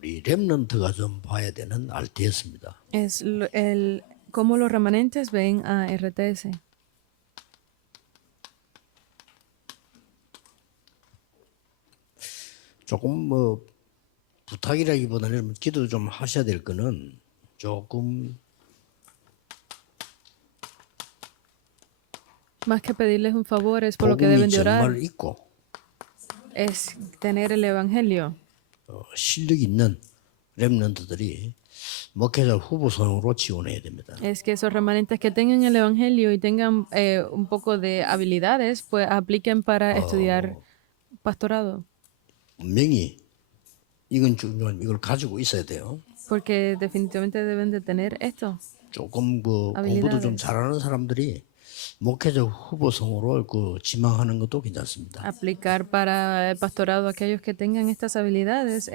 우리 렘넌트가 좀 봐야 되는 RTS입니다. Es cómo los remanentes ven a RTS. 조금 뭐 부탁이라기보다는 기도 좀 하셔야 될 거는 조금 Más que pedirles un favor, es por lo que 복음이 deben de orar, 정말 있고 es tener el evangelio. 실력 있는 렘넌트들이 목회자 후보선으로 지원해야 됩니다. Es que esos remanentes que tengan el evangelio y tengan un poco de habilidades, pues apliquen para estudiar pastorado. 분명히 이건 중요한 이걸 가지고 있어야 돼요. Porque definitivamente deben de tener esto. 조금 그 공부도 좀 잘하는 사람들이 목회자 후보성으로 그 지망하는 것도 괜찮습니다. Aplicar para el pastorado a aquellos que tengan estas habilidades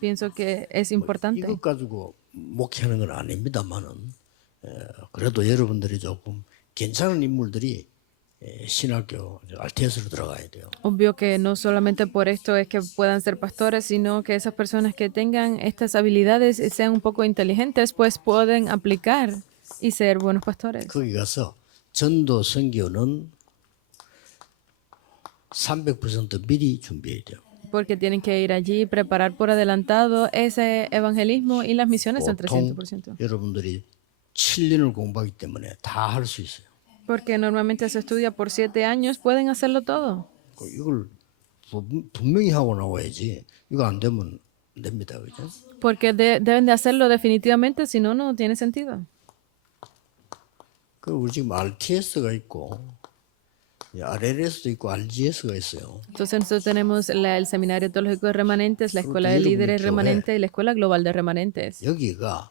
pienso que es importante. 이것 가지고 목회하는 건 아닙니다만은 그래도 여러분들이 조금 괜찮은 인물들이 신학교 RTS로 들어가야 돼요. Obvio que no solamente por esto es que puedan ser pastores, sino que esas personas que tengan estas habilidades y sean un poco inteligentes, pues pueden aplicar y ser buenos pastores. 거기 가서 전도 선교는 300% 미리 준비해야 돼요. Porque tienen que ir allí y preparar por adelantado ese evangelismo y las misiones al 보통 300%. 여러분들이 7년을 공부하기 때문에 다 할 수 있어요. Porque normalmente se estudia por 7 años, pueden hacerlo todo. 이걸 분명히 하고 나와야지. 이거 안 되면 안 됩니다. 그죠? Porque deben de hacerlo definitivamente, si no, no tiene sentido. 그 우리 지금 RTS가 있고 RLS도 있고 RGS가 있어요. Entonces nosotros tenemos el Seminario Teológico de Remanentes, la Escuela de Líderes Remanentes y la Escuela Global de Remanentes. 여기가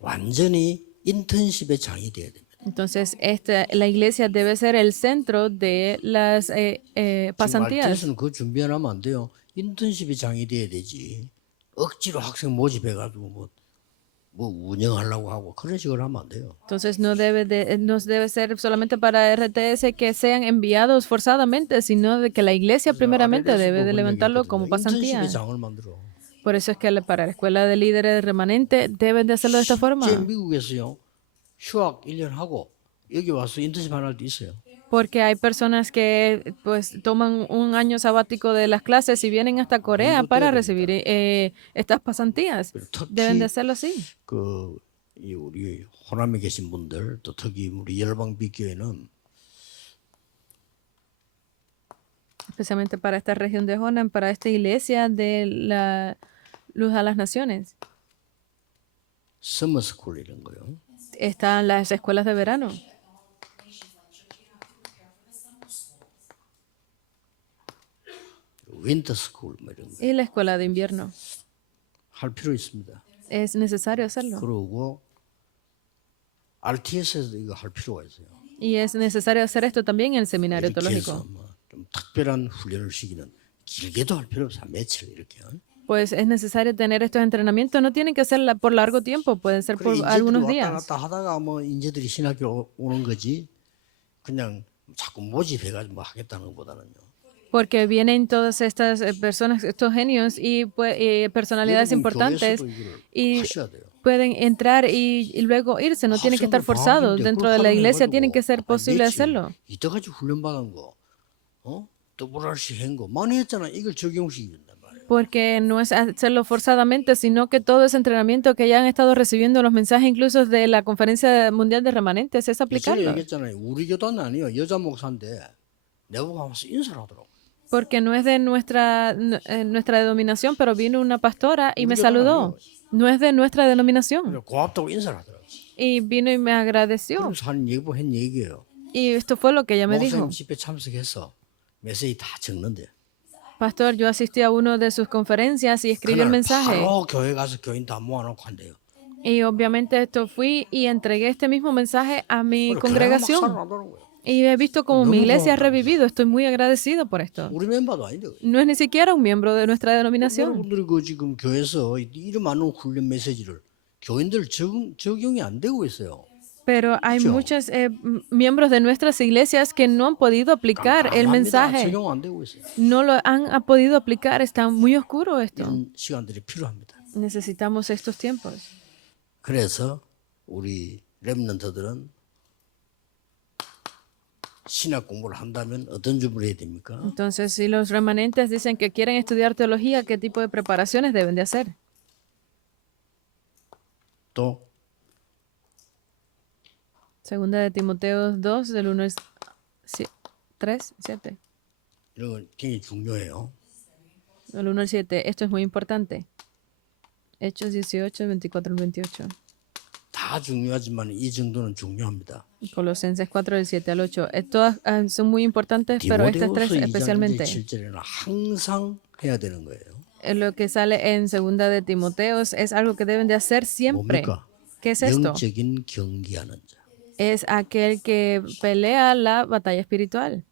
완전히 인턴십의 장이 돼야 됩니다. Entonces la iglesia debe ser el centro de las pasantías. RTS는 그거 준비해놓으면 안 돼요. 인턴십의 장이 돼야 되지. 억지로 학생 모집해가지고 뭐 운영하려고 하고 그런 식으로 하면 안 돼요. Entonces no debe ser solamente para RTS que sean enviados forzadamente, sino de que la iglesia primeramente debe de levantarlo como pasantía. 인턴십의 장을 만들어. Por eso es que para la Escuela de Líderes Remanentes deben de hacerlo de esta forma. 미국에서요. 휴학 1년 하고 여기 와서 인턴십 하는 날도 있어요. Porque hay personas que pues toman un año sabático de las clases y vienen hasta Corea para recibir estas pasantías. Deben de hacerlo así. 우리 호남에 계신 분들 또 특히 우리 열방비교회는 Especialmente para esta región de Honan, para esta iglesia de la Luz a las Naciones. 서머스쿨 이런 거요. Están las escuelas de verano. 윈터스쿨 뭐 이런 거. Y la escuela de invierno. 할 필요 있습니다. Es necesario hacerlo. 그리고 RTS에서 이거 할 필요가 있어요. Y es necesario hacer esto también en el seminario 이렇게 해서 teológico. 좀 특별한 훈련을 시키는 길게도 할 필요 없어요. 며칠 이렇게. Pues es necesario tener estos entrenamientos. No tienen que ser por largo tiempo, pueden ser por algunos 왔다 días. 갔다 하다가 뭐 인재들이 신학교 오는 거지. 그냥 자꾸 모집해가지고 뭐 하겠다는 것보다는요. Porque vienen todas estas personas, estos genios y personalidades importantes y pueden entrar y luego irse. No tienen que estar forzados. Dentro de la iglesia tienen que ser posible hacerlo. 이때까지 훈련받은 거, WRC 한 거 많이 했잖아. 이걸 적용시킨단 말이에요. Porque no es hacerlo forzadamente, sino que todo ese entrenamiento que ya han estado recibiendo los mensajes incluso de la Conferencia Mundial de Remanentes es aplicarlo. 얘기했잖아요. 우리 교단은 아니에요. 여자 목사인데 내보고 하면서 인사를 하더라고. Porque no es de nuestra denominación, pero vino una pastora y me saludó. No es de nuestra denominación. 고맙다고 인사를 하더라고. Y vino y me agradeció. 그래서 한 얘기예요. Y esto fue lo que ella me dijo. 목사님 집회 참석해서 메시지 다 적는데. Pastor, yo asistí a uno de sus conferencias y escribí el mensaje. 바로 교회 가서 교인 다 모아놓고 한대요. Y obviamente esto fui y entregué este mismo mensaje a mi congregación. Y he visto como mi iglesia ha revivido. Estoy muy agradecido por esto. 우리 멤버도 아닌데. No es ni siquiera un miembro de nuestra denominación. 여러분들이 그 지금 교회에서 이런 많은 훈련 메시지를 교인들 적용이 안 되고 있어요. Pero hay muchos miembros de nuestras iglesias que no han podido aplicar el mensaje. 적용 안 되고 있어요. No lo han podido aplicar. Está muy oscuro esto. 이런 시간들이 필요합니다. Necesitamos estos tiempos. 그래서 우리 렘넌트들은 신학 공부를 한다면 어떤 준비를 해야 됩니까? Entonces, si los remanentes dicen que quieren estudiar teología, ¿qué tipo de preparaciones deben de hacer? 또 Segunda de Timoteo 2, del 1 al 3, 7. 이런 건 굉장히 중요해요. Del 1 al 7. Esto es muy importante. Hechos 18, 24 al 28. 다 중요하지만 이 정도는 중요합니다. Colosenses 4, del 7 al 8. Todas son muy importantes, pero estas tres 디모데후서 2장 especialmente. 7절에는 항상 해야 되는 거예요. Lo que sale en Segunda de Timoteos es algo que deben de hacer siempre. 뭡니까? ¿Qué es esto? 영적인 경기하는 자. Es aquel que pelea la batalla espiritual.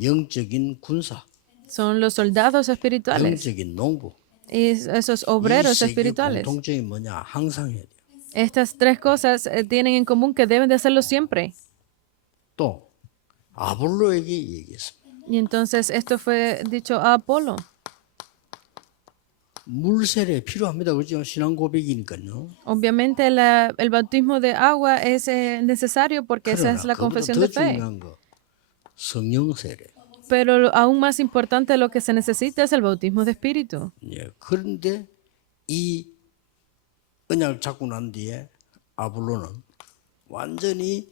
영적인 군사. Son los soldados espirituales. 영적인 농부. Y esos obreros 이 세계 espirituales. 공통점이 뭐냐? 항상 해야 돼요. Estas tres cosas tienen en común que deben de hacerlo siempre. 또 아볼로에게 얘기했습니다. Y entonces esto fue dicho a Apolo. 물 세례 필요합니다. 그렇죠? 신앙 고백이니까요. Obviamente el bautismo de agua es necesario porque esa es la confesión de 더 fe. 중요한 거 성령 세례. Pero aún más importante lo que se necesita es el bautismo de espíritu. 예, 그런데 이 언약을 잡고 난 뒤에 아볼로는 완전히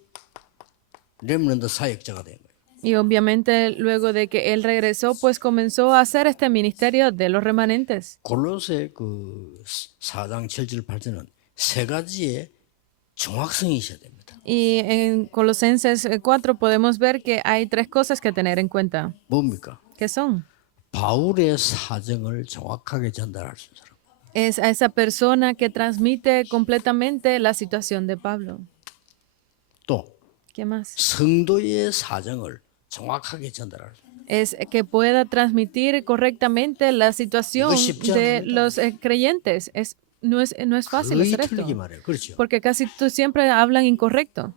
렘넌트 사역자가 된 거예요. Y obviamente luego de que él regresó, pues comenzó a hacer este ministerio de los remanentes. 골로새 그 4장 7절 8절은 세 가지의 정확성이 있어야 됩니다. Y en Colosenses 4 podemos ver que hay tres cosas que tener en cuenta. 뭡니까? ¿Qué son? 바울의 사정을 정확하게 전달할 수 있는 사람. Es a esa persona que transmite completamente la situación de Pablo. 또 ¿Qué más? 성도의 사정을 정확하게 전달할 수 있는 Es que pueda transmitir correctamente la situación de los creyentes. No es fácil 거의 hacer esto. 틀리게 말해요. 그렇죠? Porque casi siempre hablan incorrecto.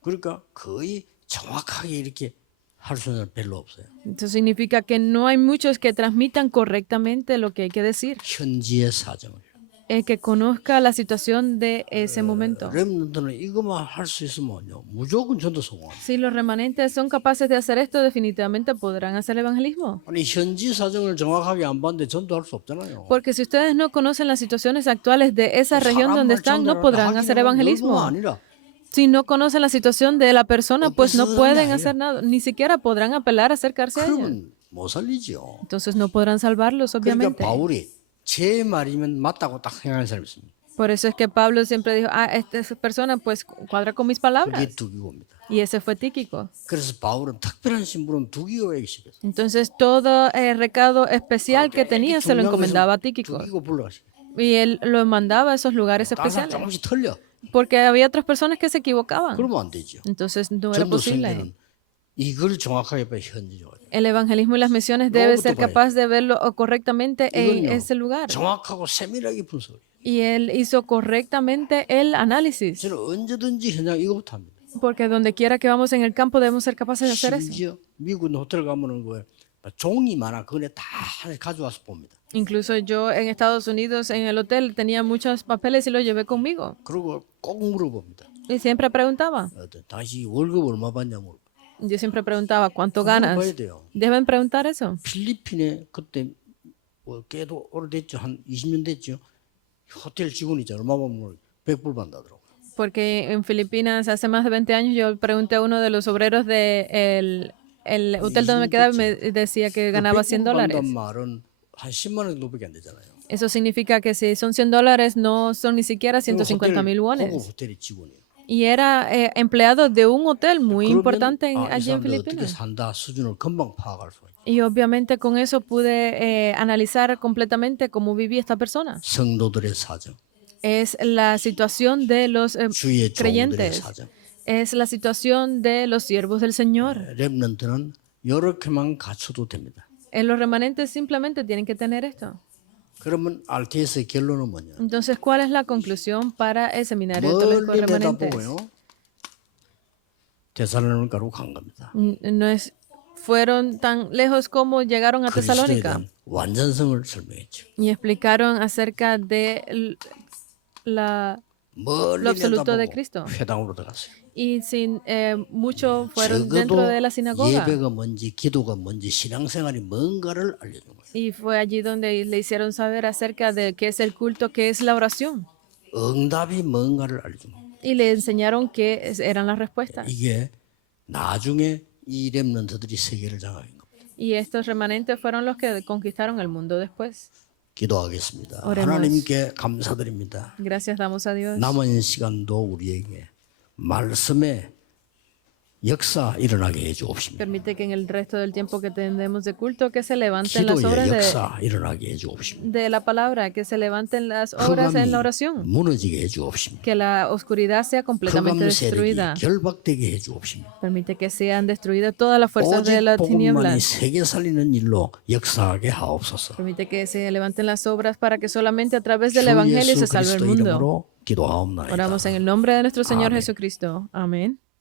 그러니까 거의 정확하게 이렇게 할 수는 별로 없어요. Eso significa que no hay muchos que transmitan correctamente lo que hay que decir. 현지의 사정을. El que conozca la situación de ese momento. 렘넌트는 이것만 할 수 있으면요, 무조건 전도 성공합니다. Si los remanentes son capaces de hacer esto, definitivamente podrán hacer evangelismo. 아니 현지 사정을 정확하게 안 봤는데 전도할 수 없잖아요. Porque si ustedes no conocen las situaciones actuales de esa región donde están, no podrán hacer evangelismo. 아니라 Si no conocen la situación de la persona, pues no pueden hacer nada. Ni siquiera podrán apelar a acercarse a ella. 그러면 못 살리죠. Entonces no podrán salvarlos, 그러니까 obviamente. 바울이 제 말이면 맞다고 딱 생각하는 사람이 있습니다. Por eso es que Pablo siempre dijo, esta persona pues cuadra con mis 그게 palabras. 두기고입니다. Y ese fue Tíquico. 그래서 바울은 특별한 신분은 두기고에게 시켰어요. Entonces todo el recado especial que tenía se lo encomendaba a Tíquico. 두기고 불러가시고. Y él lo mandaba a esos lugares 다른 사람 especiales. 조금씩 틀려. Porque había otras personas que se equivocaban. 그러면 안 되죠. Entonces no era 전도 posible. 선교는 이걸 정확하게 봐야 현지적으로. El evangelismo y las misiones debe ser capaz de verlo correctamente en ese lugar. 정확하고 세밀하게 분석해요. Y él hizo correctamente el análisis. 저는 언제든지 현장 이거부터 합니다. Porque donde quiera que vamos en el campo debemos ser capaces de hacer eso. 심지어 미국 호텔 가면은 그 종이 많아. 그거에 다 하나 가져와서 봅니다. Incluso yo en Estados Unidos en el hotel tenía muchos papeles y los llevé conmigo. 그리고 꼭 물어봅니다. Y siempre preguntaba. 당신 월급 얼마 받냐 물어. Yo siempre preguntaba, ¿cuánto ganas? 봐야 돼요. Deben preguntar eso. 필리핀에 그때 꽤도 오래됐죠. 한 20년 됐죠. 호텔 직원이잖아. 얼마 받으면 100불 받는다더라고. Porque en Filipinas hace más de 20 años yo pregunté a uno de los obreros del el hotel donde me quedaba y me decía que ganaba $100. 말은 한 10만 원 정도밖에 안 되잖아요. Eso significa que si son $100 no son ni siquiera 150,000 wones. 호텔의 직원이에요. Y era empleado de un hotel muy importante allí en 어떻게 Filipinas. 산다 수준을 금방 파악할 수 있어요. Y obviamente con eso pude analizar completamente cómo vivía esta persona. 성도들의 사정, Es la situación de los 주의 종들의 creyentes. 사정. Es la situación de los siervos del Señor. 렘넌트는 이렇게만 갖춰도 됩니다. Los remanentes simplemente tienen que tener esto. 그러면 RTS의 결론은 뭐냐? Entonces, ¿cuál es la conclusión para el seminario teológico de 멀리 remanentes? 내다보고요. 데살로니가로 간 겁니다. No es, fueron tan lejos como llegaron a Tesalónica. 그리스도에 대한 완전성을 설명했죠. Y explicaron acerca de lo 멀리 absoluto de 내다보고 Cristo. 회당으로 들어갔어요. Y muchos fueron dentro de la sinagoga. 예배가 뭔지 기도가 뭔지 신앙생활이 뭔가를 알려준 거예요. Y fue allí donde le hicieron saber acerca de qué es el culto, qué es la oración. 응답이 뭔가를 알려준 거예요. Y le enseñaron qué eran las respuestas. 이게 나중에 이 렘넌트들이 세계를 장악한 겁니다. Y estos remanentes fueron los que conquistaron el mundo después. 기도하겠습니다. Oremos. 하나님께 감사드립니다. Gracias damos a Dios. 남은 시간도 우리에게 말씀의 역사 일어나게 해주옵시며 Permite que en el resto del tiempo que tenemos de culto, que se levanten las 기도의 obras 역사 일어나게 해주옵시며 de la palabra, que se levanten las obras en la oración, 무너지게 해주옵시며 que la oscuridad sea completamente 흑암 destruida. 세력이 결박되게 해주옵시며 Permite que sean destruidas todas las fuerzas de 오직 las 복음만이 tinieblas. 세계 살리는 일로 역사하게 하옵소서. Permite que se levanten las obras para que solamente a través 주 del Evangelio 예수 se salve el 그리스도 mundo. 이름으로 기도하옵나이다. Oramos en el nombre de nuestro Señor Amén. Jesucristo. Amén.